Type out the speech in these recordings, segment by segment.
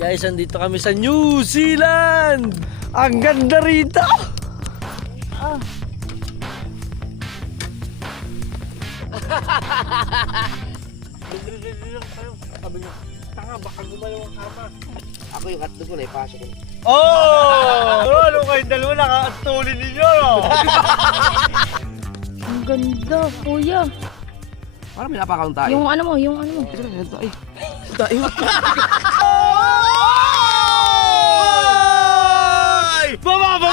Guys, andito kami sa New Zealand! Ang ganda rito! Sabi niyo, tanga, baka gumalaw ang kama. Ako yung hotdog ko na ipasok ko. Oh! Ano kayong dalawa nakatulin ninyo? Ang ganda, kuya. Parang may napakaroon tayo. Yung ano mo, yung ano mo. Ito na, ito ay. Tayo. Baba!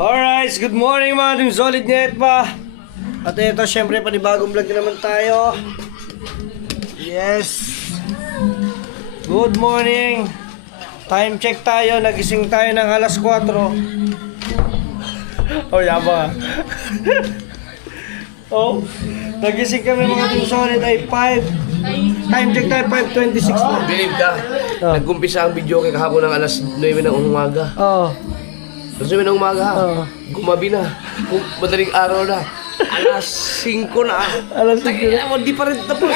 Alright, good morning mga Team Solid Net pa. At ito, syempre panibagong vlog na naman tayo. Yes. Good morning. Time check tayo, nagising tayo ng alas 4. Oh, yaba. Oh, nagising kami mga Team Solid ay 5. Time check tayo, 5:26 na. Believe ka, nag-umpisa ang video kay kahapon ng alas 9 ng umaga. Oh. Alas 9 ng umaga ha. Oo. Gumabi na. Madaling araw na. Alas 5 na. Alas 5 na. Ay, di pa rin tapos.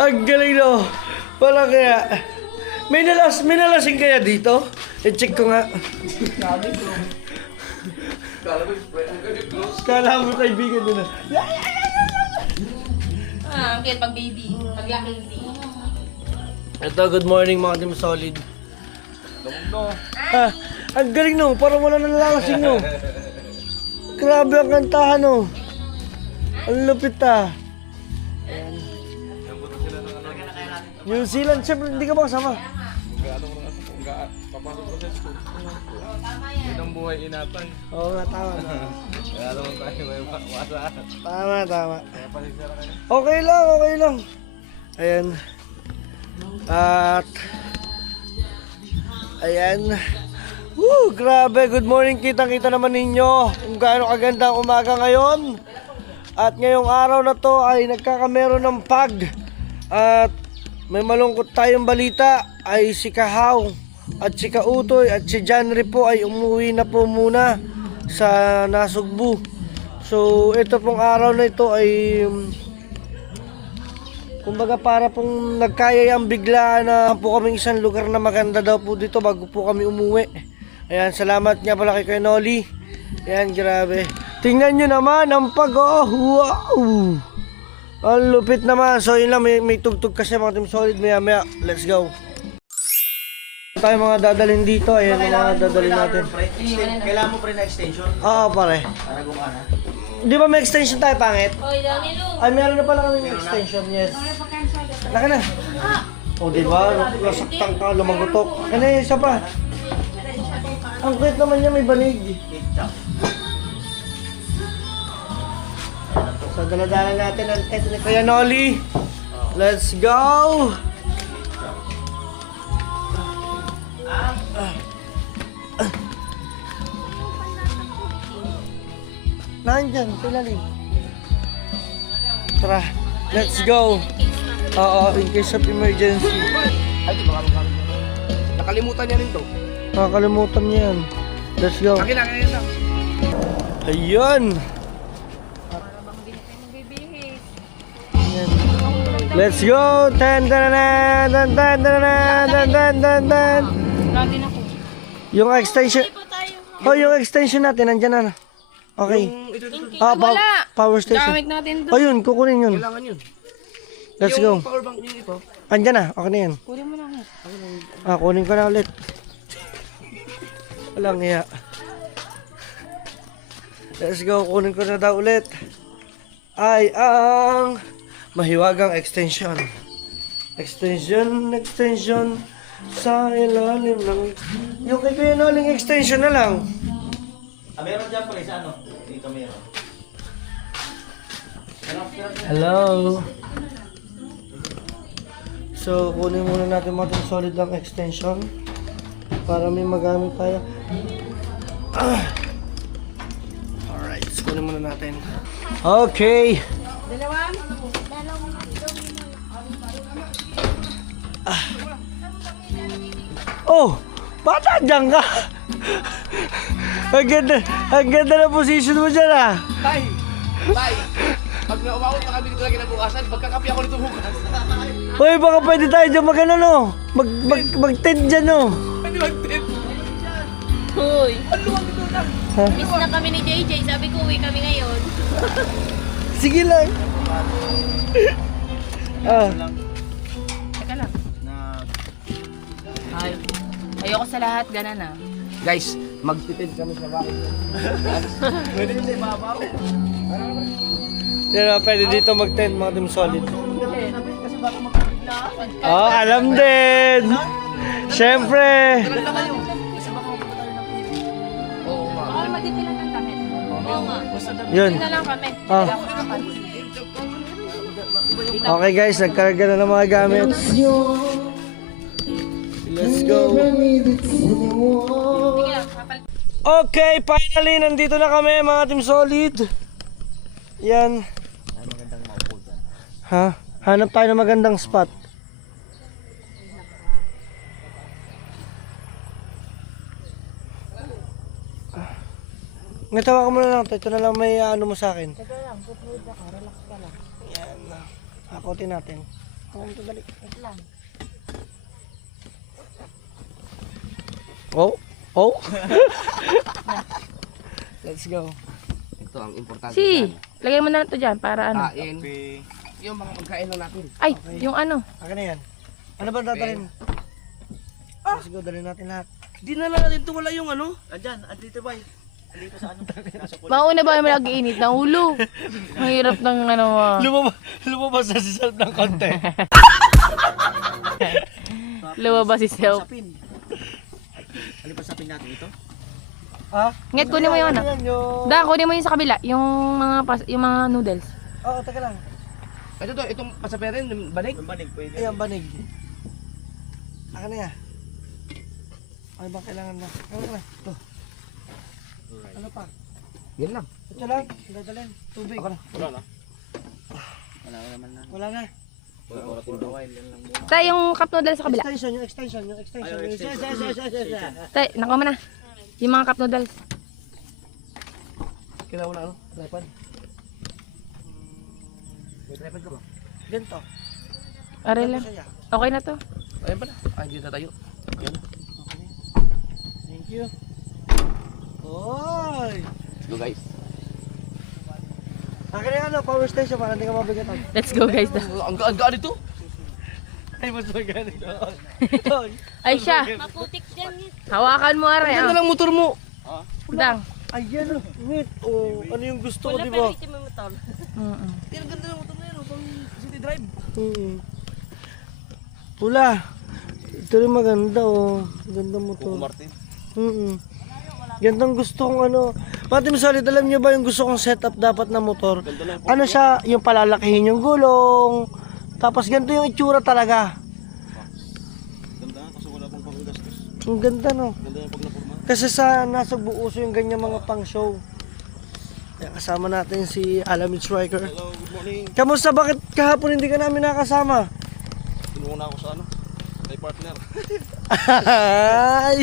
Ang galing no. Wala kaya. May nalasing kaya dito? I-check ko nga. Kala mo kaibigan mo na. Okay, pag baby. Pag laki hindi. Ito, good morning mga Team Solid. Ah, ang galing no. Parang wala nalasing no. Grabe ang kantahan no. Ang lupit ah. Ayan. New Zealand, siyempre hindi ka ba kasama? Papasok ko sa school. Yun ang buhay inatay. Oo nga, tama. Kaya naman tayo may masa. Tama. Kaya pasensya na kayo. Okay lang. Ayan. At ayan. Woo, grabe. Good morning. Kitang-kita naman ninyo kung gaano kaganda ang umaga ngayon. At ngayong araw na to ay nagkakamero ng pag. At may malungkot tayong balita ay si Kahaw at si Kautoy at si Janry po ay umuwi na po muna sa Nasugbu. So ito pong araw na ito ay kumbaga para pong nagkayayang bigla na po kaming isang lugar na maganda daw po dito bago po kami umuwi. Ayan, salamat nga pala kay Kuya Noli. Ayan, grabe. Tingnan nyo naman ang pag, oh, wow! Ang lupit naman. So yun lang, may tugtog kasi mga Team Solid. Maya, let's go. Tayo mga dadalhin dito. Ayan, mga dadalhin natin. Kailangan mo pa rin na extension Oo, pare. para gumana. Di ba may extension tayo, pangit? Hoy, dami lo. Ay, meron na pala kami extension, yes. Laka na. O, di ba? Nasaktan ka, lumagutok. Ano yung isa pa? Ang cute naman niya, may banig. So, daladala natin ang tent ni Kuya Noli. Let's go! Nandyan, silalim. Tara, let's go. Oo, in case of emergency. Ay, di ba kami. Nakalimutan niya rin to. Nakakalimutan niya yan. Let's go. Akin na. Ayun! Ayan. Let's go! Tan tan tan tan tan tan tan. Lagi na ko. Yung extension. Oh, yung extension natin nandyan na. Okay. Ito. Ah, Wala. power station. Gamit natin doon. Ayun, kukunin yun. Kailangan yun. Let's go. Yung power bank yun ito. Andyan na, okay na yan. Kunin mo lang. Ah, kunin ko na ulit. Walang iya. Let's go, kunin ko na daw ulit. Ay ang mahiwagang extension. Extension sa ilalim ng... Yung kay Kuya Noling extension na lang. Meron dyan pre sa ano? Dito meron. Hello. So, kunin muna natin mga Team Solid ang extension para may magamit tayo. Alright, so kunin muna natin. Okay. Dalawa? Oh, Ba't nandiyan ka? Ang ganda na position mo dyan ah. Tay! Tay! Pag umawot na kami dito na kinabukasan, magkakapi ako nito bukas. Uy, baka pwede tayo dyan mag-ano no? Mag-tent dyan no? Pwede mag-tent. Hoy. Ang luwag dito na. Miss na kami ni JJ. Sabi ko, uwi kami ngayon. Sige lang. Ah. Teka lang. Ay. Ayoko sa lahat, ganan ah. Guys, magtitid kami sa bahay. Pwede nyo sa ibabaw. Yan na, pwede dito mag-tent mga team solid. Oh, alam din. Siyempre. Oo nga. Baka magtitilan ng damit. Oo nga. Yun. Yun na lang kami. Ah. Okay guys, nagkarga na ng mga gamit. Let's go. Okay, finally, nandito na kami mga team solid. Yan. Ha? Hanap tayo ng magandang spot. Ngatawa ka muna lang to. Ito na lang may ano mo sa akin. Teka lang, pupulod ako. Relax ka lang. Yan. Hakotin natin. Ako mo dali. Wait lang. Oh? Oh? Let's go. Ito ang importante Si, lagay mo na ito dyan para ano. Kain. Yung mga pagkain lang natin. Ay, yung ano. Akin na yan. Ano ba dadalhin? Let's go, dalhin natin lahat. Dinala natin ito, wala yung ano. Mauna ba yung mag-iinit ng ulo? Mahirap ng ano mo. Lumabas na si Self ng konti. Lumabas si Self. Ha? Nget, kunin mo yung ano. Yan, yung... Da, kunin mo yung sa kabila. Yung mga noodles. Oo, teka lang. Itong pasaperin, banig? Ayan, banig. Akin na yan. Ano ba kailangan na? Ano na? Ito. Ano pa? Yan lang. Ito lang. Dadalhin. Tubig. Ako na. Wala na. Wala na. Tay, yung cup noodles sa kabila. Extension. Tay, nakuha mo na. Yung mga cup noodles. Kailangan mo na ano? Tripod. May tripod ka ba? Ganito. Aray lang. Saya. Okay na to. Ayan pala. Ay, dito tayo. Ayan. Thank you. Oy! Let's go guys. Akin na yan, ano, power station para hindi ka mabigatan. Let's go guys. Ang gaan ito. Ay, mas magaling. Ay siya. Hawakan mo aray. Ganda lang motor mo. Dang. Ayan, wait. Oh, ano yung gusto ko, di ba? Mm-mm. Ang ganda lang motor na yan. Pang city drive. Pula. Ito rin maganda, oh. Ganda mo to. Martin. Gandang gusto kong ano. Pati solid, alam niyo ba yung gusto kong setup dapat na motor? Ano siya, yung palalakihin yung gulong. Tapos ganito yung itsura talaga. Ganda, kaso wala pang panggastos. Ang ganda, no? Ganda yung pag napurma. Kasi sa nasa buuso yung ganyan mga pang show. Kaya kasama natin si Alamid Striker. Hello, good morning. Kamusta, bakit kahapon hindi ka namin nakasama? Tinuna ako sa ano? Kay partner. Ay!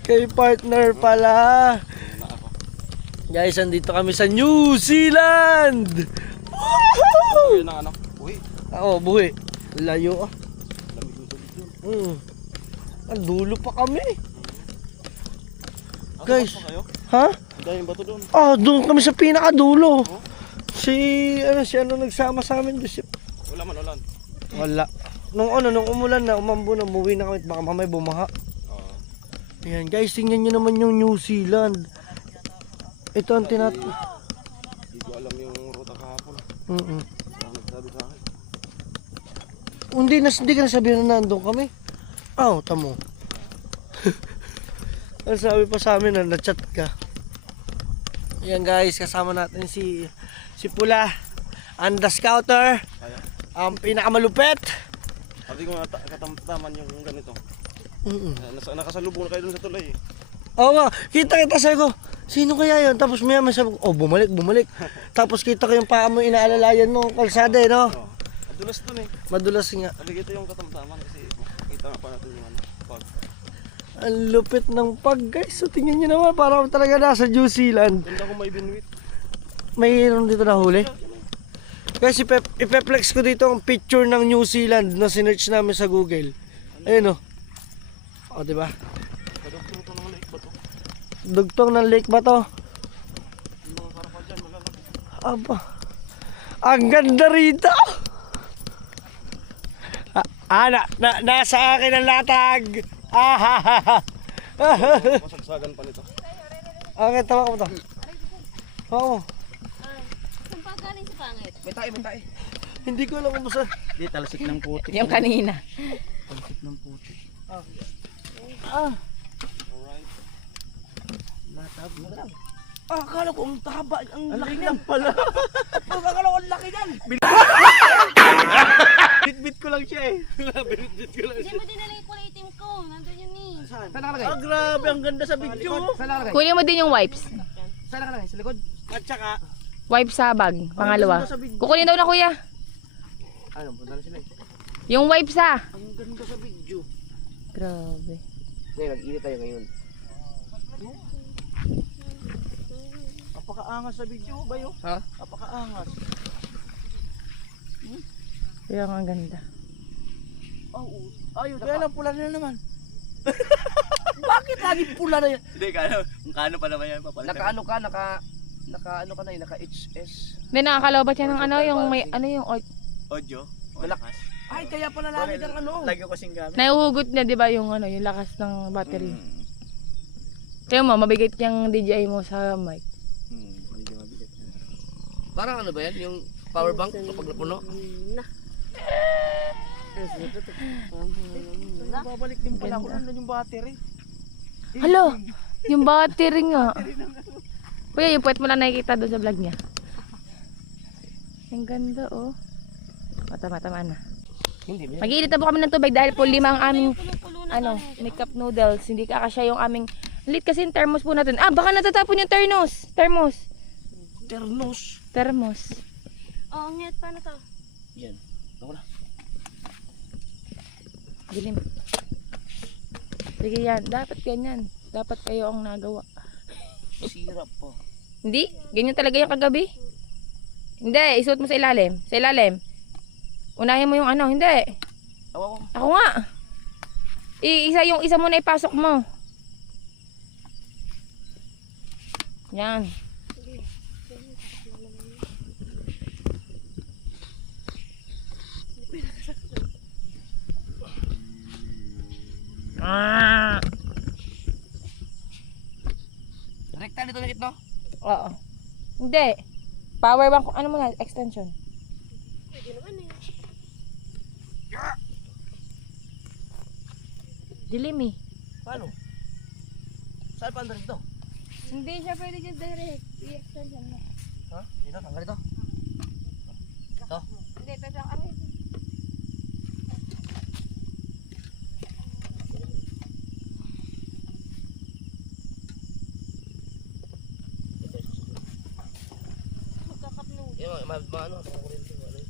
Kay partner pala. Tinuna ako. Guys, andito kami sa New Zealand! Woohoo! Ayun ang ano? Uy, Oo, buhi. Layo ah. lamig yung tubig dun. Ang dulo pa kami. Ah, Guys. saan pa kayo? Ha? Ang daming bato dun. Ah, doon kami sa pinakadulo. Si ano nagsama sa amin doon. Wala man, ulan. Wala. Nung umulan na, umambo na, umuwi na kami, baka mamay bumaha. Oo. Ayan, guys, tingnan nyo naman yung New Zealand. Ito ang Hindi ko alam yung ruta kahapon. Mm-mm. Wala nagsabi sa akin. Hindi ka nasabihan na nandun kami. Oh, tamo. Ang sabi pa sa amin na na-chat ka. Ayan guys, kasama natin si Pula, ang the scouter, ang pinakamalupet. Pati ko katamtaman yung ganito. Mm-mm. Nakasalubong na kayo dun sa tulay eh. Oo nga, kita sabi ko, sino kaya yun? Tapos maya sabi ko, oh bumalik. Tapos kita ko yung paa mo, inaalalayan mo, kalsada eh, no? Oo. Madulas dun eh. Madulas nga. Sabi ito yung katamtaman kasi kita nga pa natin yung ano. Pag. Ang lupit ng pag guys. So tingnan nyo naman, parang talaga nasa New Zealand. Ganda ko may binwit. Mayroon dito na huli. Guys, ipeplex ko dito ang picture ng New Zealand na sinearch namin sa Google. Ayun o. O, diba? Dugtong ng lake ba to? Aba. Ang ganda rito! Nasa akin ang latag! Masagsagan pa nito. Okay, tawa ko mo to. Oo. Saan pa galing si Pangit? May tae. Hindi ko alam kung saan. Di, talasik ng putik. Yung kanina. Talasik ng putik. Akala ko ang taba, ang laki lang pala. Akala ko ang laki yan. Bit-bit ko lang siya eh. Bit-bit ko lang Diyan mo dinala yung kulay itim ko. Nandun yun eh. Saan nakalagay? Ah, grabe, ang ganda sa video. Saan nakalagay? Kunin mo din yung wipes. Saan nakalagay? Sa likod? At saka, Wipes sa bag. Pangalawa. Kukunin daw na kuya. Ano, punta na sila eh. Yung wipes ha. ang ganda sa video. Grabe. Ngayon, nag-init tayo ngayon. Napakaangas sa video, bayo. Ha? Napakaangas. Kaya ang ganda. Ayun, kaya lang pula na naman. Bakit lagi pula na yan? Hindi, kano pa naman yan papalit. Naka-ano ka, naka-ano ka na yun, naka-HS. Hindi nakakalobat yan ng ano, yung may, ano yung, Audio? Malakas. Ay, kaya pala lagi ng ano. Lagi ko kasing gamit. nahuhugot niya, di ba, yung ano, yung lakas ng battery. Kaya mo, mabigat yung DJI mo sa mic. Medyo mabigat. Parang ano ba yan? Yung power bank kapag napuno? Babalik din pala ako nandun yung battery. Halo, yung battery nga. Kuya, yung puwet mo lang nakikita doon sa vlog niya. Ang ganda, oh. Tama na. Hindi. Mag-iinit na po kami ng tubig dahil po 5 ang aming ano, makeup noodles. Hindi kakasya yung aming lit kasi yung thermos po natin. Ah, baka natatapon yung thermos. Thermos. Oh, ngit. Paano to? Yan. Ako na. Dilim. Sige yan. Dapat ganyan. Dapat kayo ang nagawa. Sirap po. Hindi? Ganyan talaga yung kagabi? Hindi. Isuot mo sa ilalim. Sa ilalim. Unahin mo yung ano. Hindi. Awa ko. Ako nga. Yung isa muna ipasok mo. Yan. Ah. Rekta nito na ito. Oo. Hindi. Power bank. Ano mo na? Extension. Pwede naman eh. Dilim eh. Paano? Saan pa ito? Hindi siya pwede dyan direct. I-extension mo. Ha? Dito, tanggal ito. Ito. Hindi, ito lang. Ano? Magkakap noodles. Yan, ano, ito ko rin ito. Ano yun?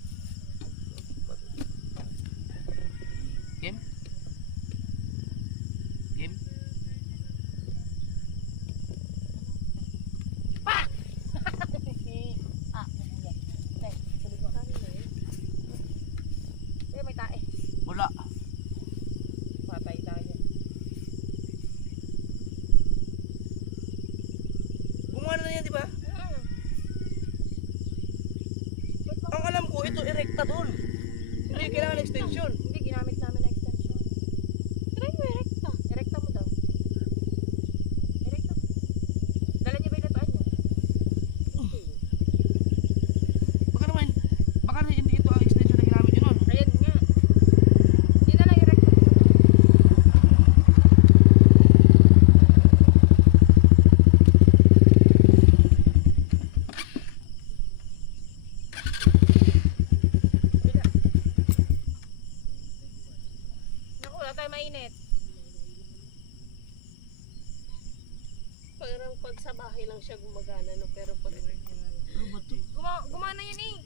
Game? Game? Kuya, may tae. Wala. Patay tayo. Gumana na yan, di ba? Ang alam ko, ito erekta doon. Hindi kailangan extension. Hindi, ginamit namin na extension. Try mo erekta. Erekta mo daw. Erekta mo. Dala niyo ba yung latuan niyo? Baka naman hindi ito ang extension na ginamit yun nun. Ayan nga. Yun na lang erekta. Naku, wala tayo mainit. Parang pag sa bahay lang siya gumagana, no? Pero pag Gumana yun eh.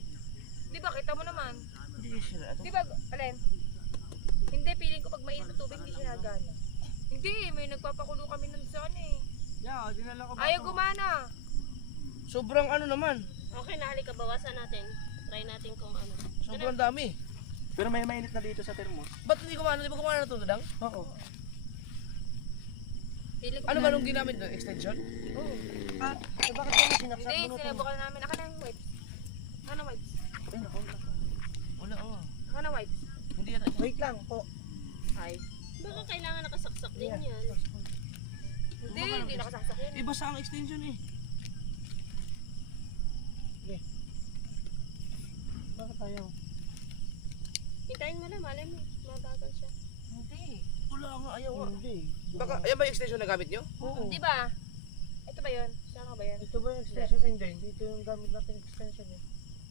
Di ba, kita mo naman. Hindi sila ito. Di ba, alin? Hindi, feeling ko pag mainit na tubig, hindi siya gana. Hindi, may nagpapakulo kami nun sa ano eh. Yeah, dinala ko Ayaw gumana. Sobrang ano naman. Okay na, halika, bawasan natin. Try natin kung ano. Sobrang dami. Pero may mainit na dito sa thermos. Ba't hindi kumana? Di ba kumana na ito, Dadang? Oo. Pili ko Ano ba nung ginamit doon? Extension? Ah, bakit kami sinaksak Hindi, mo na ito? sinabukan namin. Aka na yung wipes. Aka na wipes. Wala, oh. Aka na wipes. Hindi yan. Wait lang po. Ay. Baka kailangan nakasaksak din yan. Hindi nakasaksak yun. Iba sa ang extension eh. Bakit tayo? Hintayin mo na, malay mo. Mabagal siya. Hindi. Wala nga, ayaw nga. Hindi. Baka, ayan ba yung extension na gamit nyo? Oo. Di ba? Ito ba yun? Saan ka ba yun? Ito ba yung extension? Hindi. Dito yung gamit natin extension eh.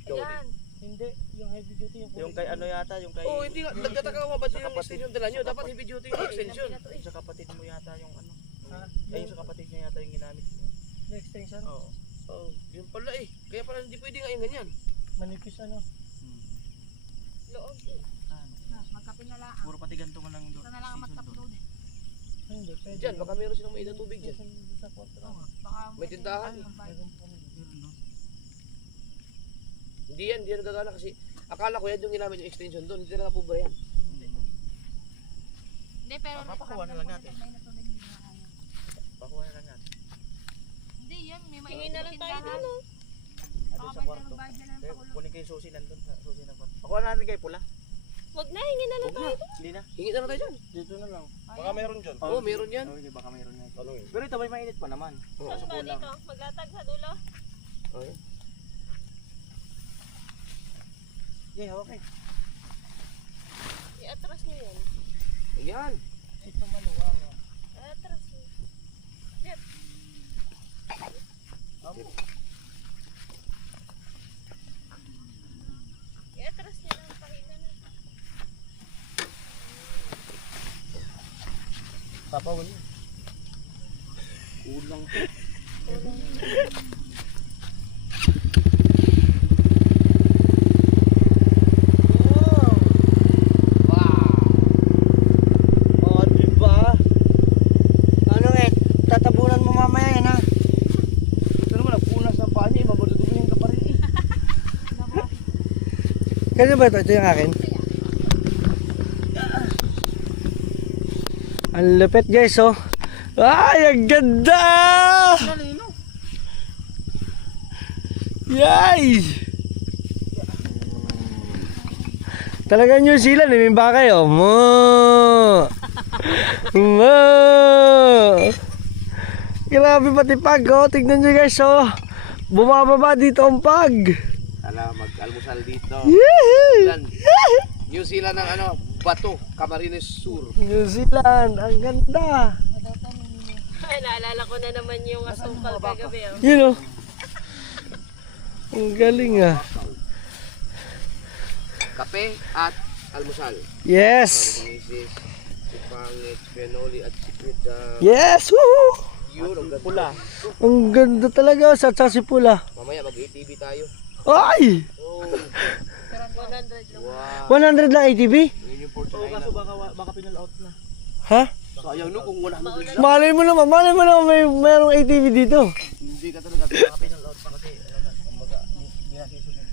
Ayan. Hindi. Yung heavy duty yung Yung kay ano yata, yung kay Oo, hindi nga. Nagtataka ko ba't yung extension dala nyo? Dapat heavy duty yung extension. yung sa kapatid mo yata yung ano. Ha? Ay, yung sa kapatid niya yata yung ginamit mo. Yung extension? Oo. Oo, yun pala eh. Kaya pala hindi pwede nga yung ganyan. Manipis ano? Loob. Magkape na lang. Puro pati ganito mo lang doon. Sana lang magka-upload. Hindi. Pwede. Diyan, baka meron silang mainit na tubig dyan. Sa kontra. Baka May tindahan. Meron po kami. Hindi yan nagagana kasi akala ko yan yung ginamit yung extension doon. Hindi na po ba yan? Hindi, pero Papakuha na lang natin. Pakuha na lang natin. Hindi, yan. May Tingin na lang tayo doon, oh. Ano sa kwarto? Kaya kunin ko yung susi nandun sa susi ng kwarto. Pakuha na natin kay pula. Wag na, hingin na lang Huwag tayo. na. Hindi na. Hingi na lang tayo dyan. Dito na lang. Baka meron dyan. Oo, meron yan. Oo, hindi baka meron yan. Pero ito may mainit pa naman. Oo. Saan ba dito? Maglatag sa dulo. Okay. Yeah, okay. I-atras nyo yan. Ayan. Ito maluwang. Atras nyo. Yep. I-atras nyo lang. Pakita na. Papawal yun. Kulang to. Oh, diba? Ano eh, tatabunan mo mamaya yan ha? Ito naman, nagpunas ng paa niya. Mabaludugin ka pa rin eh. Kaya ba ito? Ito yung akin? Ang lupit guys oh. Ay, ang ganda! Yay! Talaga New Zealand, may ba kayo? Mo! Mo! Grabe pati pag oh. Tignan nyo guys oh. Bumababa dito ang pag. Ala, mag-almusal dito. Yee! Zealand. New Zealand ng ano, Bato, Camarines Sur. New Zealand, ang ganda. Ay, naalala ko na naman yung asukal kagabi, oh. You know. Ang galing ah. Kape at almusal. Yes. Misis, si Pangit, Penoli at Secret. Yes. Woo! Yun, ang ganda. Pula. Ang ganda talaga sa Tsasipula. Mamaya mag-ATV tayo. Ay! Oh, 100 lang. wow. 100 lang ATV? Yun yung Port Oo, kaso baka pinal out na. Ha? Sayang no kung 100 lang. Malay mo naman mayroong ATV dito. Hindi ka talaga. Baka pinal out pa kasi ano na, kumbaga, hindi na susunod.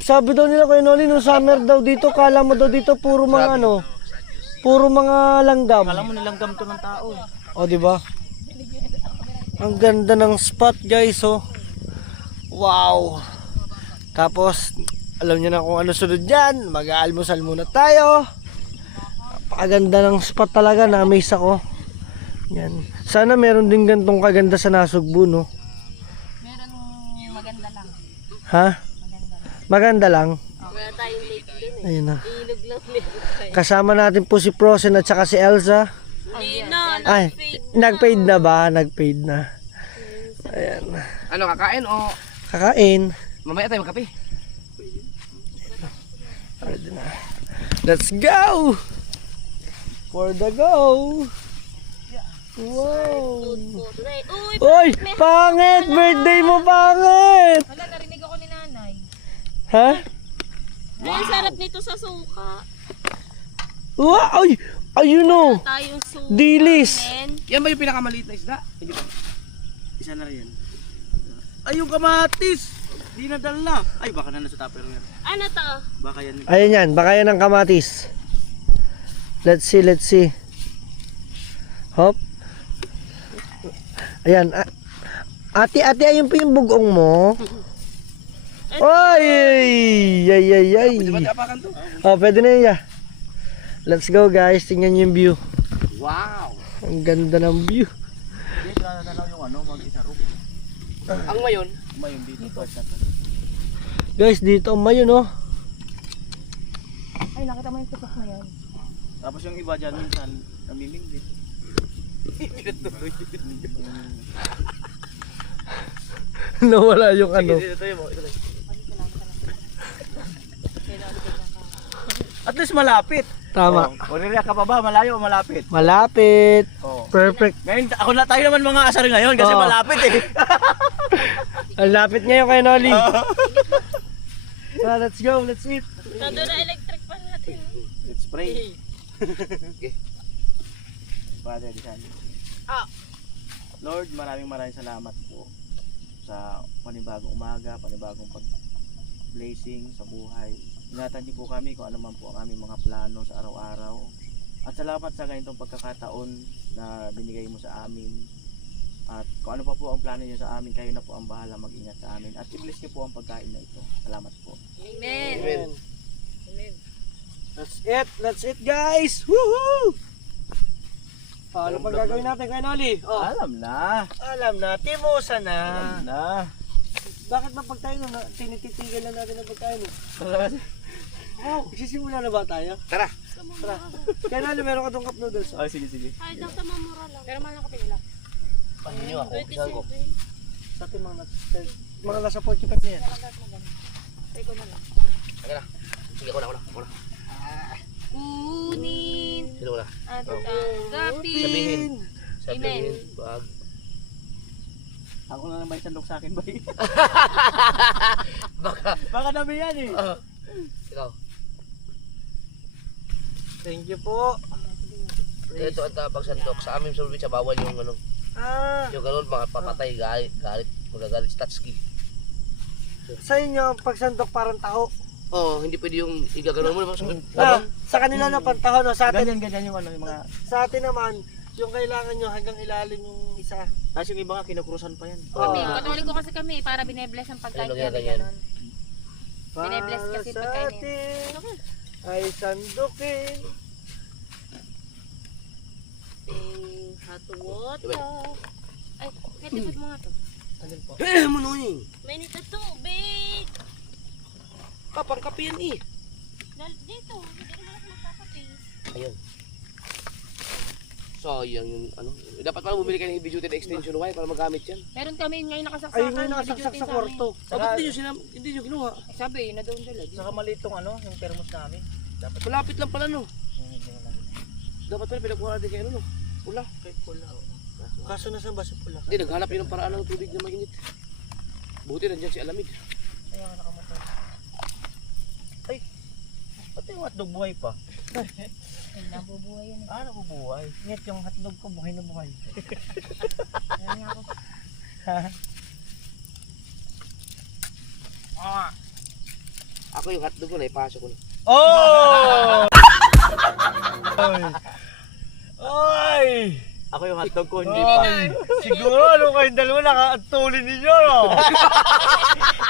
Sabi daw nila Kuya Noli, nung summer daw dito, kala mo daw dito puro mga ano, puro mga langgam. Alam mo nilang gamto ng tao eh. O, di ba? Ang ganda ng spot, guys, oh. Wow. Tapos, alam niyo na kung ano sunod diyan. Mag-aalmusal muna tayo. Napakaganda ng spot talaga, na-amaze ako. Yan. Sana meron din gantong kaganda sa Nasugbu, no? Meron maganda lang. Ha? Maganda lang. Wala tayong late din, eh. Ayun na. Ilog lang meron tayo. Kasama natin po si Frozen at saka si Elsa. Hindi na, Ay, nag-paid na ba? Nag-paid na. Ayan. Ano, kakain o Kakain. mamaya tayo magkape? Ready na. Let's go! For the go! Wow! Uy, Uy! Pangit! Birthday mo, pangit! Wala, narinig ako ni nanay. Ha? ang sarap nito sa suka. Wow! Uy! Ayun o. Tayong suka. Dilis. Men. Yan ba yung pinakamaliit na isda? Hindi pa. Isa na rin yan. Ay, yung kamatis! Di nadala. Ay, baka na nasa tupperware. Ano to? Baka yan. Ayan yan, baka yan ang kamatis. Let's see, let's see. Hop. Ayan. Ate, ayun po yung bugong mo. Ay! Ay, ay, ay. Di ba tapakan to? Oh, pwede na yun. Let's go guys, tingnan nyo yung view. Wow! Ang ganda ng view. Hindi, nadalaw yung ano, mag-isa room. Ang mayon, Umayon dito. Guys, dito mayon oh. Ay, nakita mo yung tutok na yun. Tapos yung iba dyan minsan, namiming din. Nawala yung ano. Ito yung At least malapit. Tama. O niriyak ka pa ba? Malayo o malapit? Malapit. Oo. Perfect. Ngayon, ako na tayo naman mga asar ngayon kasi Oo. malapit eh. Ang lapit ngayon kay Nolly. Let's go, let's eat. Nado na electric pa natin. Let's pray. Father, Son. Lord, maraming salamat po sa panibagong umaga, panibagong pag-blessing sa buhay. Ingatan niyo po kami kung ano man po ang aming mga plano sa araw-araw. At salamat sa ganitong pagkakataon na binigay mo sa amin. At kung ano pa po ang plano niyo sa amin, kayo na po ang bahala mag-ingat sa amin. At i-bless niyo po ang pagkain na ito. Salamat po. Amen. Amen. Let's eat guys. Woohoo! Ano pang gagawin natin kay Nolly? Oh, Alam na. alam na, timosa na. Alam na. Bakit ba pagkain na tinititigan na natin ang pagkain mo? Oh, magsisimula na ba tayo? Tara! Tara. Kaya Nolly, meron ka tong cup noodles. Oh, sige, sige. Ay, daw sa mamura lang. Pero mahal na kape nila. Pahinyo ako. 27. Sa atin mga nasa 45 na yan. Tara na. Sige, ako na. Kunin Sino na? at tanggapin. Sabihin. Wag. Ako na lang may sandok sa akin, bay. Baka dami yan eh. ikaw. Thank you po. Ito ang pagsandok. Sa aming probinsya, bawal yung ano. Yung ganun, mga papatay, galit, magagalit si Tatsuki. Sa inyo, pagsandok parang taho. Oo, hindi pwede yung igaganon mo. Sa kanila na pantaho, no? Sa atin, Ganyan yung ano, yung mga... sa atin naman, yung kailangan nyo hanggang ilalim yung isa. Tapos yung iba nga kinukrusan pa yan. Kami, katoliko kasi kami para binebless ang pagkain Ano niya. ganyan? Ganon. Binebless kasi Para sa pagkain atin ay sandukin. Hot water. Ay, katipot mo nga to. Munuing! May nito tubig. Kapang kape yan eh. Dito, hindi naman ako magkakape. Ayun. Sayang yung ano. Dapat pala bumili kayo ng heavy duty na extension wire para magamit yan. Meron kami ngayon nakasaksakan. Ayun na nakasaksak sa kwarto. Bakit hindi nyo kinuha? Eh, sabi, na doon dala. Saka maliit tong ano, yung thermos namin. Malapit lang pala no. Dapat pala pinagkuha natin kayo no. Wala. Kahit pula. Kaso nasa baso pula. Hindi, naghanap yun ng paraan ng tubig na mainit. Buti nandyan si Alamig. Kaya nga nakamatay. Ay! Pati yung hotdog buhay pa. Ay, nabubuhay yan. Ah, nabubuhay. Nget, yung hotdog ko buhay na buhay. Ayan nga ako. Ako yung hotdog ko na ipasok ko na. Oh! Oy! Ako yung hotdog ko, hindi pa. Siguro ano kayong dalawa nakaatulin ninyo, no?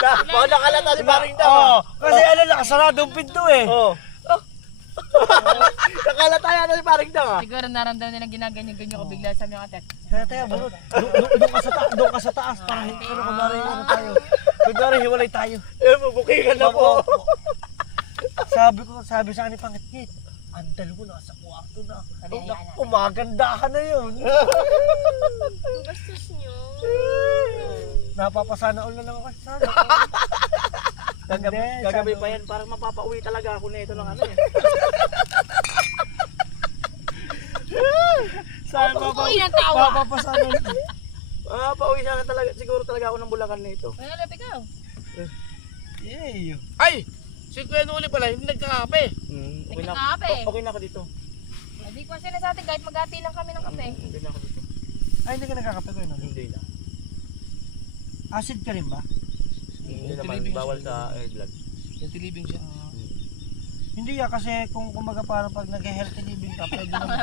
Baka nakalata si Paring Dam. Oo, kasi ano, nakasaradong pinto eh. Oo. Nakalata yan si Paring Dam ah. Siguro naramdaman nilang ginaganyan-ganyan ko bigla sa mga ate. Kaya bunot. Doon ka sa taas para ano kunwari ano tayo. Kunwari hiwalay tayo. Eh, mabukingan na po. Sabi sa akin pangit-ngit. Ang dalawa nasa kwarto na. Sabi niya, Naku, maganda ka na yun. Ang gastos nyo. Napapasana all na lang ako sana. Gagabi pa yan, parang mapapauwi talaga ako na ito ng ano eh. Sana Uy, ng tawa! papapasana. Pauwi sana talaga, siguro talaga ako ng Bulacan na ito. Ano lang ikaw? Yay! Ay! Si Kuya Nuli pala, hindi nagkakape. Okay na, Nagkakape. okay na ako dito. Hindi ko sila sa atin kahit mag-ati lang kami ng kape. Hindi na ako dito. Ay, hindi ka nagkakape ko yun. Hindi na. Acid ka rin ba? Hindi naman bawal sa blood. Yung tilibing siya. Hindi ya, kasi kung kumaga parang pag nag-healthy living ka, pwede naman,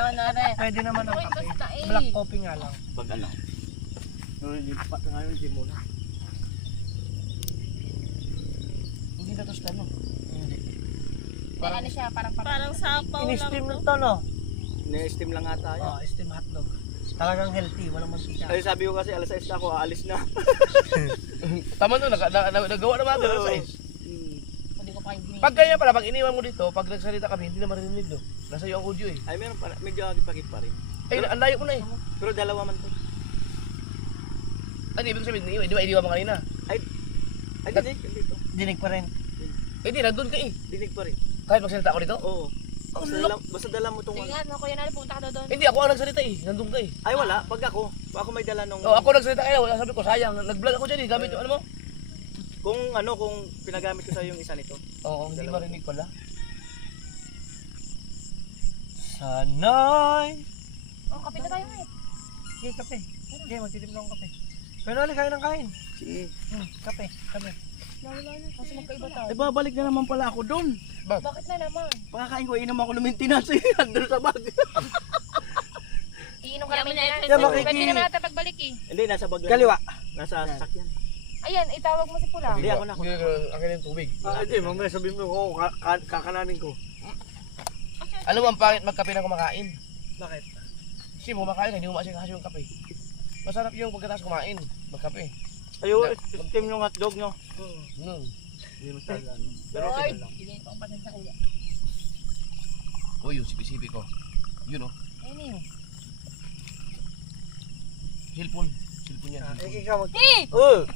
pwede naman ang Uy, kape. basta eh. Black coffee nga lang. Pag ano. Ngayon hindi muna. Hindi na tosta, no? Hindi. Parang ano siya, parang Parang sapaw lang In-steam to. to, no? Ne-steam lang ata yan. Oh, steam hotdog. Talagang healthy, walang mantika. Ay sabi ko kasi alas 6 na ako, aalis na. Tama no, nagawa naman natin sa is. Hindi ko pa hindi. Pag ganyan pala, pag iniwan mo dito, pag nagsalita kami, hindi na marinig, no? Nasa iyo ang audio eh. Ay meron pa, medyo agip-agip pa rin. Ay, ang layo ko na eh. Pero dalawa man to. Ano ibig sabihin, di ba iniwan mo kanina? Ay dinig, dito. Dinig pa rin. Eh di, nandun ka eh. Dinig pa rin. Kahit magsalita ako dito? Oo. Basta dala mo tong Sige nga, no, kuya Nari, punta ka daw doon. Hindi, ako ang nagsalita eh. Nandun ka eh. Ay wala, pag ako may dala nung Oh, ako nagsalita kayo. Sabi ko, sayang. Nag-vlog ako dyan eh. Gamit yung ano mo? kung pinagamit ko sa yung isa nito. Oo, hindi marinig pala. Sanay! Oh, kape na tayo eh. Sige, kape. Sige, magtitimpla akong kape. Pero ulit, kain ng kain. Sige. Kape, kape. Kasi magkaiba tayo. Ay babalik na naman pala ako doon. Bakit na naman? Pagkakain ko, inom ako ng maintenance eh. Andun sa bag. Iinom ka namin Yaman yan. na Yeah, makiki- Pwede naman natin pagbalik eh. Hindi, nasa bag lang. Kaliwa. Nasa sasakyan. Ayan, itawag mo si Pula. Hindi, ako na. Hindi, akin yung tubig. Hindi, mamaya sabihin mo, kakananin ko. Alam mo, ang pangit magkape na kumakain. Bakit? Kasi kumakain, hindi mo maasikaso yung kape. Masarap yung pagkatapos kumain, magkape. Ayun, steam yung hotdog nyo. Hindi masyado ano. Pero okay Lord, lang. bigay ko ang pasan sa kuya. Uy, yung sipi-sipi ko. Yun oh. Ayun yun. Cellphone. Cellphone yan. Ikaw mag... Eh! Oh!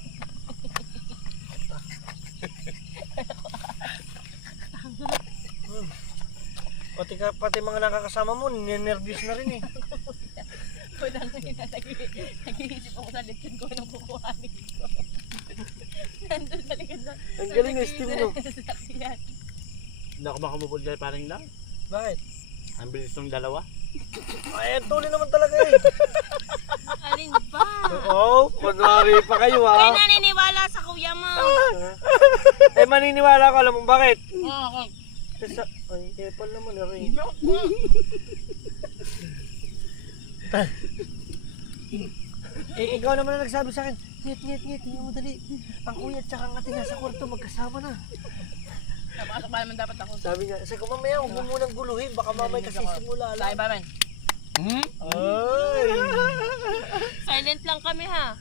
Pati mga nakakasama mo, nervous na rin eh. Walang nag-iisip ako sa lechon ko nung kukuhanin ko. Nandun sa likod na. Ang galing ng steam no. Sasakyan. Hindi ako makamubod dahil parang lang. Bakit? Ang bilis ng dalawa. Ay, ang tuloy naman talaga eh. Alin ba? Oo, kunwari pa kayo Ay, ha. naniniwala sa kuya mo. Eh, maniniwala ko, alam mo bakit? Oo, Kasi, ay, epal naman na rin. Eh, ikaw naman na nagsabi sa akin, ngit, tingnan mo dali. Ang kuya at saka ang ate nasa kwarto, magkasama na. napasok pa naman dapat ako. Sabi niya, kasi kung mamaya, huwag mo munang guluhin, baka mamay kasi simula lang. Tayo ba man? Ay! Silent lang kami ha.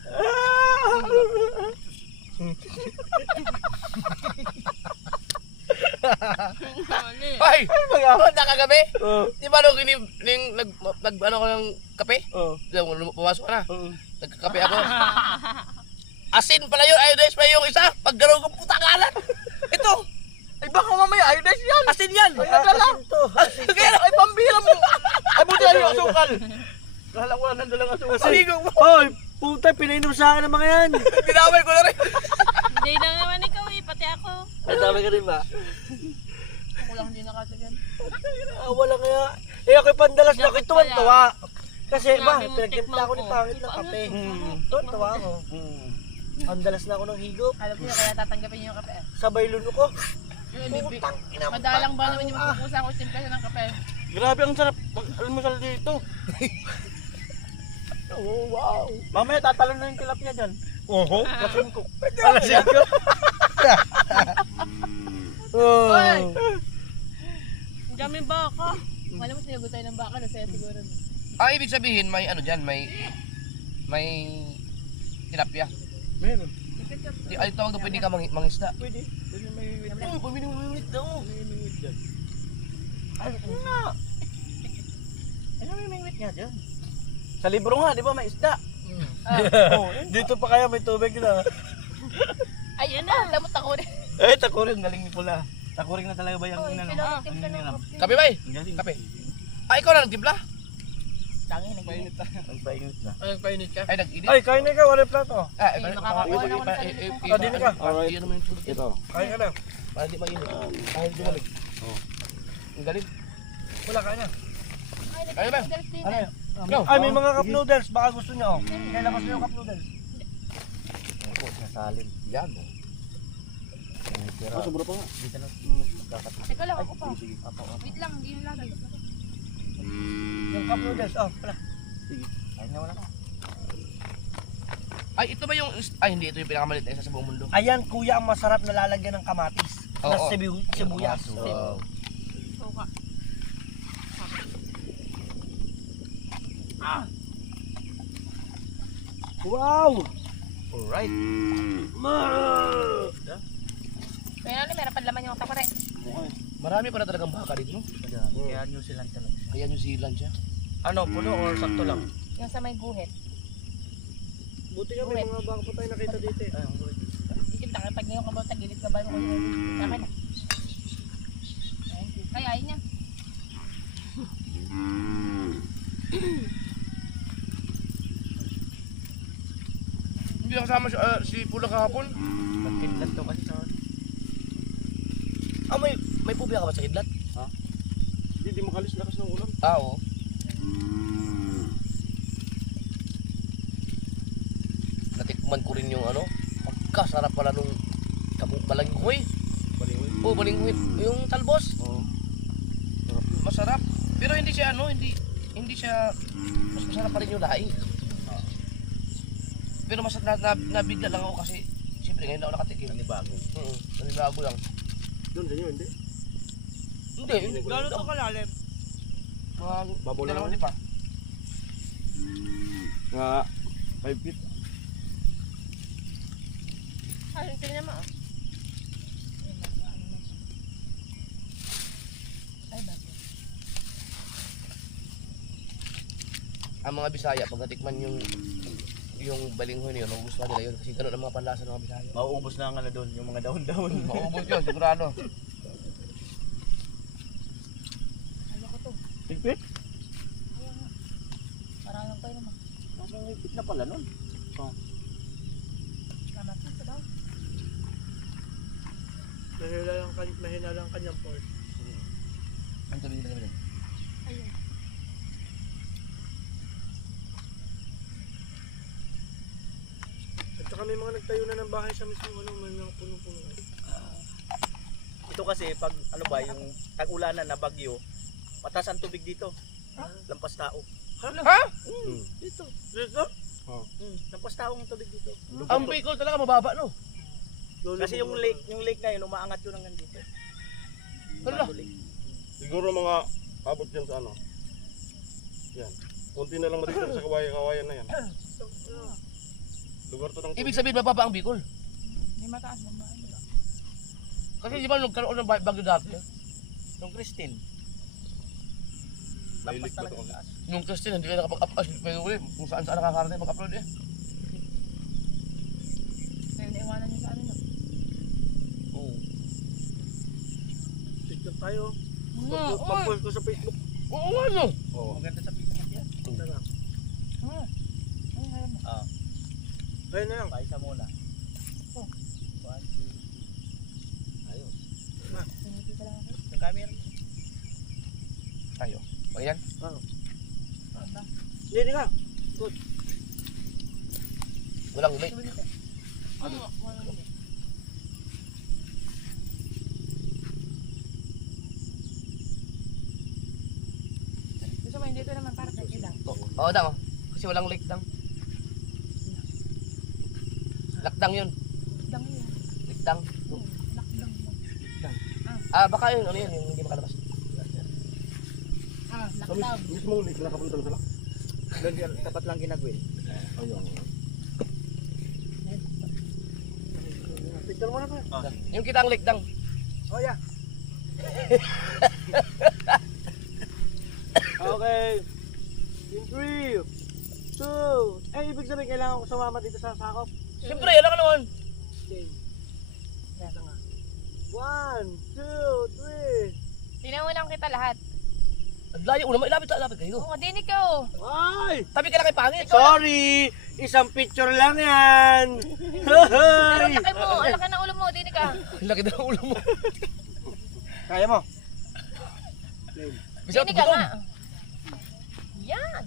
Mali. Ay! Punta ka gabi? Oh, Di ba nung nag ano ko ng kape? oh, Pumasok ka na. oh. Nagkakape ako. Asin pala yun, iodized pa yung isa. Pag gano'n ko, puta kalan. Ito. Ay baka mamaya, iodized yan. Asin yan. Ay, asin to. Kaya ay pambira mo. Ay buti ay yung asukal. Kala ko lang nandalang aso. Paligo mo. Hoy, puta, pinainom sa akin ng mga yan. Dinamay ko na rin. Hindi lang naman ikaw eh, pati ako. Ay, dami ka rin ba? Ako lang hindi nakasagyan. Wala kaya. Eh, ako'y pandalas na ako'y tuwan-tuwa. Kasi ba, Grabe mo, pinagtimpla ako ni tikman ko. pangit ng kape. Tuwan-tuwa ako. Pandalas na ako ng higop. Alam niyo kaya tatanggapin niyo yung kape. Sabay luno ko. Yung bibig. Putang ina mo. Madalang ba naman yung magpupusa ko timpla ng kape? Grabe ang sarap. Almusal dito. Oh, wow. Mamaya tatalon na yung tilapia dyan. Oho. Kasin ko. Alasin ko. Oh. Ang dami baka. Alam mo sinagot tayo ng baka, nasaya siguro. Ang ibig sabihin, may ano dyan, may tilapia. Meron. Di, ay tawag doon, pwede ka mangisda. Pwede. Pwede may wit. Oo, pwede mo mamit daw. May wit dyan. Ay, nga. Ano may wit nga dyan? Sa libro nga, di ba may isda? Oh, dito pa kaya may tubig na. Ay, yan na. Lamot ako rin. Eh, takuring galing ni pula. Takuring na talaga ba yung inano? Pinatitim ka ng kape. Kape ba eh? Ang galing. Kape. Ah, ikaw na nagtimpla? Tangi, nag-init. Ang painit na. Ay, nagpainit ka? Ay, nag-init? Ay, kain na ikaw. Wala yung plato. Ah, Ay, makakakuha na ako ng sarili ko. Ah, dito ka. Alright. Iyan naman yung tubig. Ito. Kain ka na. Para di mainit. Ay, di malig. Oh. Ang galing. Wala, kain na. Ay, Kaya ba? Ano yun? Go. Ay, may mga cup noodles. Baka gusto nyo. Kaya labas nyo yung cup noodles. Po, sasalin. Yan. Ah, sobra pa nga. Dito na. Teka lang, ako pa. Sige. Wait lang, hindi yung lagay. Yung cup noodles. Oh, pala. Ayun na wala ka. Ay, ito ba yung... Ay, hindi. Ito yung pinakamalit na isa sa buong mundo. Ayan, kuya, ang masarap na lalagyan ng kamatis. Na Oo. sibuyas. Wow. Suka. Wow! Alright. Kaya na, meron pa laman yung tapare. Marami pala talagang baka dito, no? Kaya New Zealand talaga. Kaya New Zealand siya. Ano, puno or sakto lang? Yung sa may guhit. Buti nga may mga baka pa tayo nakita dito eh. Ayun, good. Itim na, pag ngayon ka ba sa gilid ka ba yung ulo? Akin na. Kaya ayun niya. Hindi kasama si Pula kahapon. Magkidlat to kasi sa... Ah, may pubya ka ba sa kidlat? Hindi makalis lakas ng ulan. Ah, oo. Natikman ko rin yung ano, pagkasarap pala nung balinghoy. Balingoy. Oo, balinghoy. Yung talbos. Oo. Masarap. Pero hindi siya ano, hindi siya, mas masarap pa rin yung laing. Pero mas nabigla lang ako kasi siyempre ngayon lang ako nakatikim. Nanibago. Nanibago lang. Doon sa inyo, hindi. Hindi. Gano'n to kalalim? Babaw lang Dalawang ako. di pa. Nga, 5 feet. Ayun, sila naman. Ang mga Bisaya, pag natikman yung balinghoy na yun, magugustuhan nila yun. Kasi ganun ang mga panlasa ng mga Bisaya. Mauubos na ang ano doon, yung mga dahon-dahon. Maubos yun, sigurado. 5 feet? Maraming pa yun naman. Ang higpit na pala nun. Namatid ka daw. Mahina lang kanyang force. Ang tuloy nila kami. Ayun. At saka may mga nagtayo na ng bahay sa mismo ano, may mga puno-puno. Ito kasi pag ano ba yung tag-ulanan na bagyo, mataas ang tubig dito. Lampas tao. Ha? Dito. Dito? Lampas tao ang tubig dito. Ang Bicol talaga mababa, no? Kasi yung lake na yun, umaangat yun hanggang dito. Wala. Siguro mga abot yan sa ano. Yan. Kunti na lang matitira sa kawayan na yan. Lugar to ng Ibig sabihin, mababa ang Bicol. May mataas naman. Kasi di ba nagkaroon ng bagyo dati? Yung Christine. Mahilig Lampas ko to talaga kasi. taas. Yung Christine, hindi kayo nakapag-upload. Pero uli, kung saan nakakarating mag-upload eh. Kaya naiwanan niyo sa ano no? Oo. Tignan tayo. Oo. Pag-post ko sa Facebook. Oo nga, no? Oo. Maganda sa picture yan. Tara. Ayun na lang. Paisa muna. Oh. 1, 2, 3. Ayos. Yung camera. Tayo. O yan. Hindi nga. Walang late. Gusto mo, dito naman para kay lang. Oo, dang. Kasi walang lake dang. Lakdang yun. Dang yun. Lakdang. Lakdang mo. Ah, baka yun. Ano yun? Yung hindi makalabas. Sa mismo ulit, nakapunta na sila. Doon, tapat lang ginagwin. Ayun. Picture mo na ba? Yung kita ang lakdang. Oh, yeah. Okay. In 3, 2. Ibig sabihin kailangan ko sumama dito sa sakop. Siyempre, alam ka naman. Okay. Yan na nga. 1, 2, 3. Tinawalan kita lahat. Ang layo. Lapit kayo. Oo, din ikaw. Ay! Tabi ka lang kay pangit. Sorry! Isang picture lang yan! Pero laki mo, ang laki ng ulo mo, din ka. Ang laki ng ulo mo. Kaya mo? Bisa Din ka nga. Yan!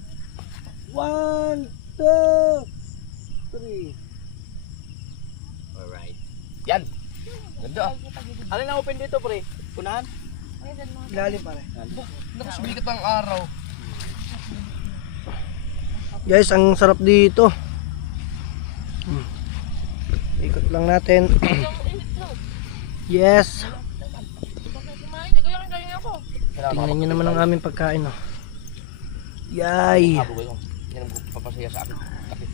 1, 2, 3. Alright. Yan. Ganda. Ano na open dito, pre? Unahan? Ilalim pare. Nakasubigat ng araw. Guys, ang sarap dito. Ikot lang natin. Yes. Tingnan nyo naman ang aming pagkain. Oh. Yay. Habo ko. Yan ang papasaya sa akin. Kape.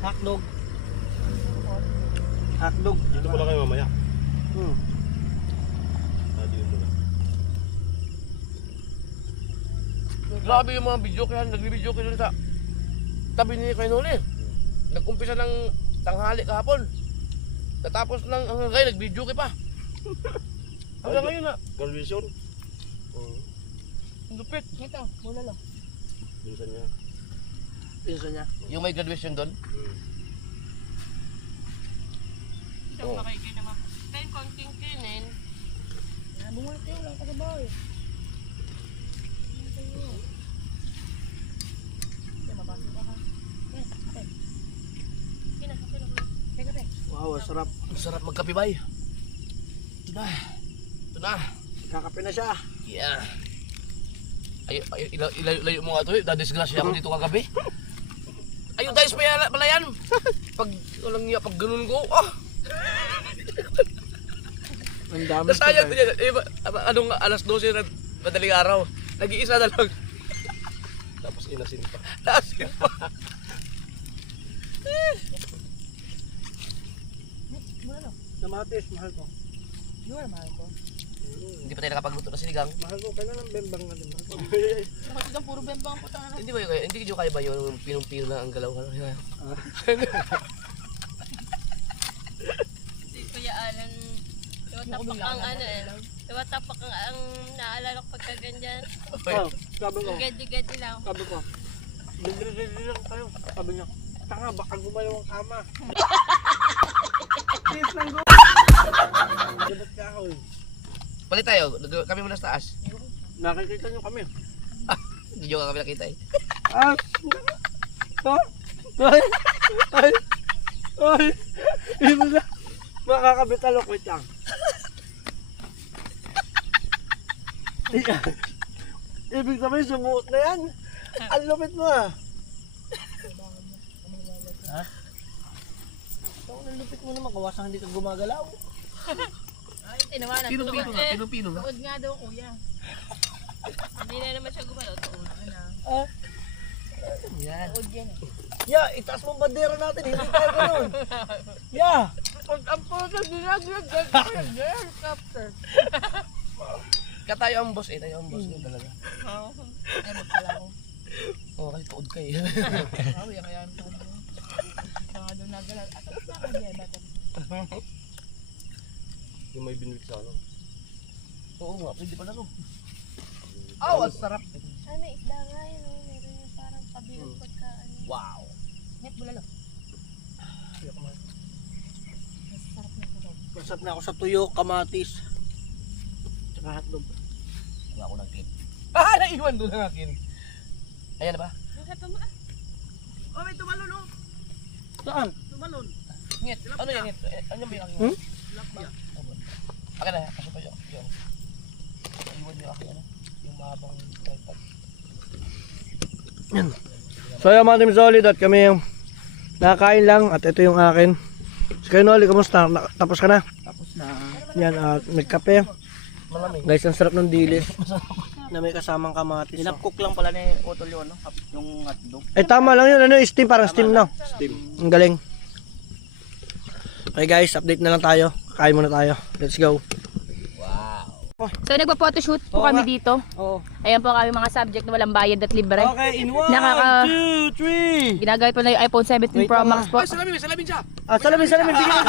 Hotdog. Hotdog. Dito pala kayo mamaya. Dito muna. Grabe yung mga video kaya nagbi-video kayo sa tabi ni Kainoli. Nag-umpisa ng tanghali kahapon. Natapos ng hanggang ngayon nag-video kayo pa. Hanggang ngayon na. Graduation. Lupit. Ito, mula lang. Minsan niya. Pinsan niya. Yung may graduation doon. Ito makikita naman. Kaya konting kinin. Bumulit kayo lang kasi boy. Wow, sarap. Masarap magkape bay. Ito na. Ito na. Kakape na siya. Yeah. Ay, ilayo mo nga ito eh. Dadisgrasya ako dito kagabi. Ayun, dahil pala yan. Pag walang niya, pag ganun ko, Ang dami. nasayang din yan. Anong alas 12 na madaling araw. Nag-iisa na lang. Tapos inasin pa. Naasin pa. Kamatis, mahal ko. Hindi pa tayo nakapagluto ng sinigang. Mahal ko, kailan ang bembang na din. Nakatigang puro bembang po tayo. Hindi ba yun kaya? Hindi ko kaya ba yun? Pinong-pino na ang galaw. Si Kuya Alan, tapak ang ano eh. Tapak ang naalala ko pagkaganyan. Oh, sabi ko, Gadi-gadi lang. sabi ko. Dili lang tayo. Sabi niya, tanga, baka gumalaw ang kama. Please lang go. Dapat ka ako eh. Palit tayo. Kami muna sa taas. Nakikita niyo kami. Hindi nyo kami nakita eh. Ah! Ay! Ay! Ay! Hindi na. Makakabitalo ko lang. Ibig sabihin sumuot na yan. Ang lupit mo ah. Ha? Ang lupit mo naman. Kawasang hindi ka gumagalaw. Tinawanan. Pinong-pino nga. Pinong-pino nga. Tuod nga daw kuya. Hindi na naman siya gumalaw. Tuod na. Ah? Yan. Tuod yan eh. Yeah, itaas mo ang bandera natin. Hindi tayo ganun. Yeah. Pag ang puso ginaglag, helicopter. Kaya tayo ang boss eh. Tayo ang boss yun talaga. Ay, magpala ako. Oo, kasi tuod ka eh. Awi, kaya ang tuod mo. Baka doon nagalag. At tapos na ako diyan, bata. Yung may binwik sa ano. Oo nga, pwede pala no. Oh, ang sarap. Ano, isda nga yun. Oh. Meron yung parang pabilang pagka ano. Wow. Net, bulalo. Masarap na ako sa tuyo, kamatis. Tsaka hotdog. Wala ako ng clip. Ah, naiwan doon ang akin. Ayan na ba? Ito mo ah. Oh, may tumalon oh. Saan? Tumalon. Ngit. Ano yan, ngit? Ano ba yung Hmm? akin na, kasi pa yun. Iwan yung akin, ano? Yung mahabang tripod. Yan. So yung mga team solid at kami yung nakakain lang at ito yung akin. Si Kainoli, kamusta? Tapos ka na? Tapos na. Yan, at may kape. Malamig. Guys, ang sarap ng dilis. Na may kasamang kamatis. Inapcook lang pala ni Otol yun, no? Yung hotdog. Eh tama lang yun, ano, steam, parang steam no? Steam. Ang galing. Okay guys, update na lang tayo. Kain muna tayo. Let's go. So nagpa-photoshoot po Oo kami nga. dito. Oh. Ayan po kami mga subject na walang bayad at libre. Okay, in 1, Nakaka- 2, 3. Ginagamit po na yung iPhone 17 Wait Pro lang, Max po. Ay, salamin siya. Ah, salamin. Bigyan mo.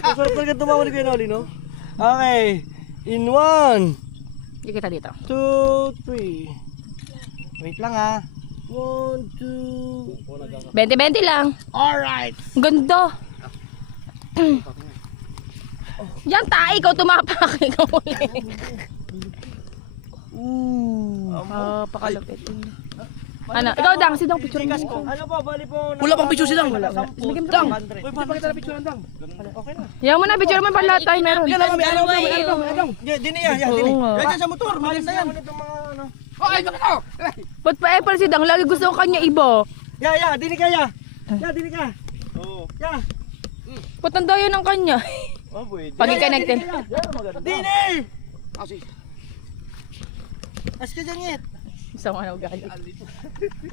Masarap talaga tumawa ni Kainoli, no? Okay. In 1, Hindi kita dito. 2, 3. Wait lang ha. 1, 2. 20-20 lang. Alright. Ganda. Yan, tae, ikaw tumapak. Ikaw ulit. Pakalupit. Ano, ikaw dang, si Dang picture mo. Ano po, bali po. Wala pang picture si Dang. Dang. Uy, pakita na picture ng Dang. Okay na. Yan mo na, picture mo para lahat tayo meron. Yan lang, may araw daw, may araw daw, may araw. Dini yan, dini. Oo nga. Yan sa motor, maganda yan. Itong mga ano. Ay, bakit ako? Ba't pa April si Dang? Lagi gusto ko kanya iba. Ya, dini ka ya. Ya, dini ka. Oo. Ya. Ba't ang dayo ng kanya? Oh, pwede. Pag-connect din. Dini! Ah, sige. As ka dyan yet. Isang ano galit.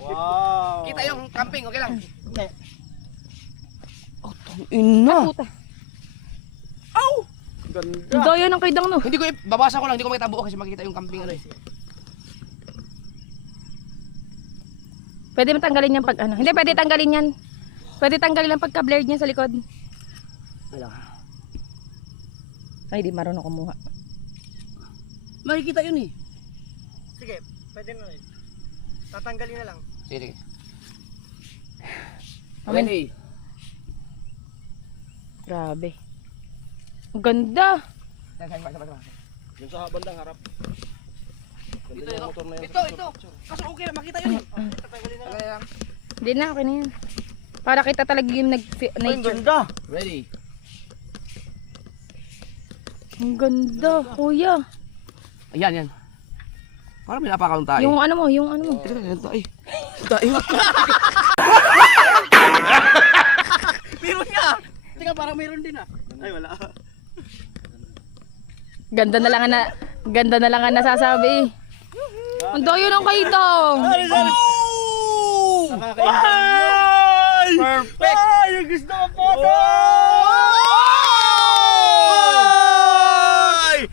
Wow. Kita yung camping, okay lang. Ina. Puta. Ganda. Ang dayo ng kay Dang no. Hindi ko, babasa ko lang, hindi ko makita buo kasi makita yung camping ano eh. Pwede mo tanggalin yan pag ano. Hindi, pwede tanggalin yan. Pwede tanggalin lang pagka-blurred niya sa likod. Ay, di marunong kumuha. Makikita yun eh. Sige, pwede na rin. Tatanggalin na lang. Sige. Amen. Okay. Grabe. Ang ganda. Yung sa bandang harap. Ganda yung motor na yun. Ito. Kaso okay lang, makita yun eh. Tatanggalin na lang. Okay lang. Hindi na, okay na yan. Para kita talaga yung Ang nature. ganda. Ready. Ang ganda, kuya. Ayan, yan. Parang may napakaroon tayo. Yung ano mo, yung ano mo. Teka, yan tayo. Tayo. Meron nga. Teka, parang meron din ah. Ay, wala. Ganda na lang ang nasasabi. Ang dayo ng kay Dang. Ay! Perfect! Ay! Yung gusto ko po!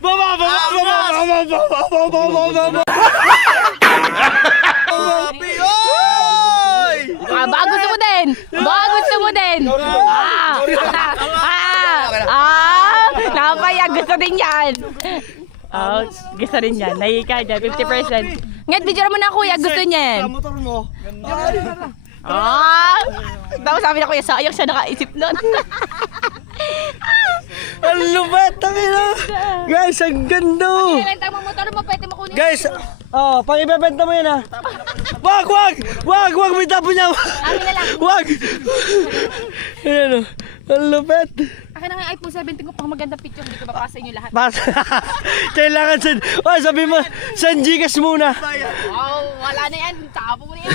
Baba! Baka gusto mo din. Baka gusto mo din. Napaya, gusto din yan. Oh, gusto rin yan. Nahika dyan, 50%. Ngayon, video mo na kuya, gusto niya yan. Sa motor mo. Tapos sabi na kuya, sayang siya nakaisip nun. Ang lupet! Tangina! Guys, ang ganda! Ibenta mo motor mo, pwede mo kunin. Guys, pang ibebenta mo yan ha. Wag! May tapo niya. Amin na lang. Wag! Ayan o. Ang lupet. Akin na nga iPhone 17 ko pang magandang picture. Hindi ko mapasa inyo lahat. Kailangan sa... Oh, sabi mo, San Gcash muna. Wow, wala na yan. Tapo mo na yan.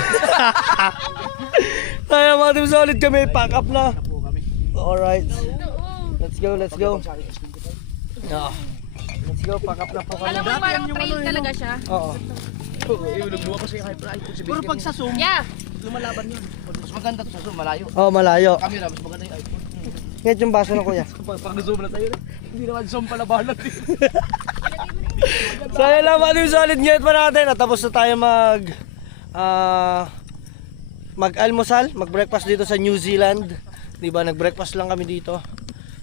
Ay, mga team solid kami. Pack up na. Alright. Let's go. Alam mo, parang trail talaga siya. Oo. Pero pag sa Zoom, Yeah. lumalaban yun. Mas maganda to sa Zoom, malayo. Oh, malayo. Camera, mas maganda yung iPhone. Ngayon yung baso na kuya. Pag zoom na tayo, hindi naman Zoom pala bahala. So yun lang mga team solid. Ngayon pa natin. At tapos na tayo mag-almusal, mag-breakfast dito sa New Zealand. Diba, nag-breakfast lang kami dito.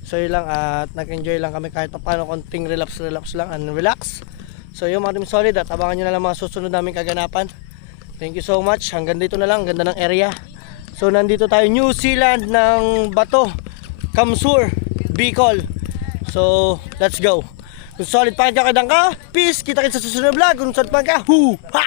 So yun lang, at nag-enjoy lang kami kahit paano, konting relax lang and relax. So yun mga team solid, at abangan nyo na lang mga susunod naming kaganapan. Thank you so much, hanggang dito na lang, ganda ng area. So nandito tayo, New Zealand ng Bato, Kamsur, Bicol. So let's go. Kung solid pa ka, peace, kita-kita sa susunod vlog. Kung solid pa ka, ha!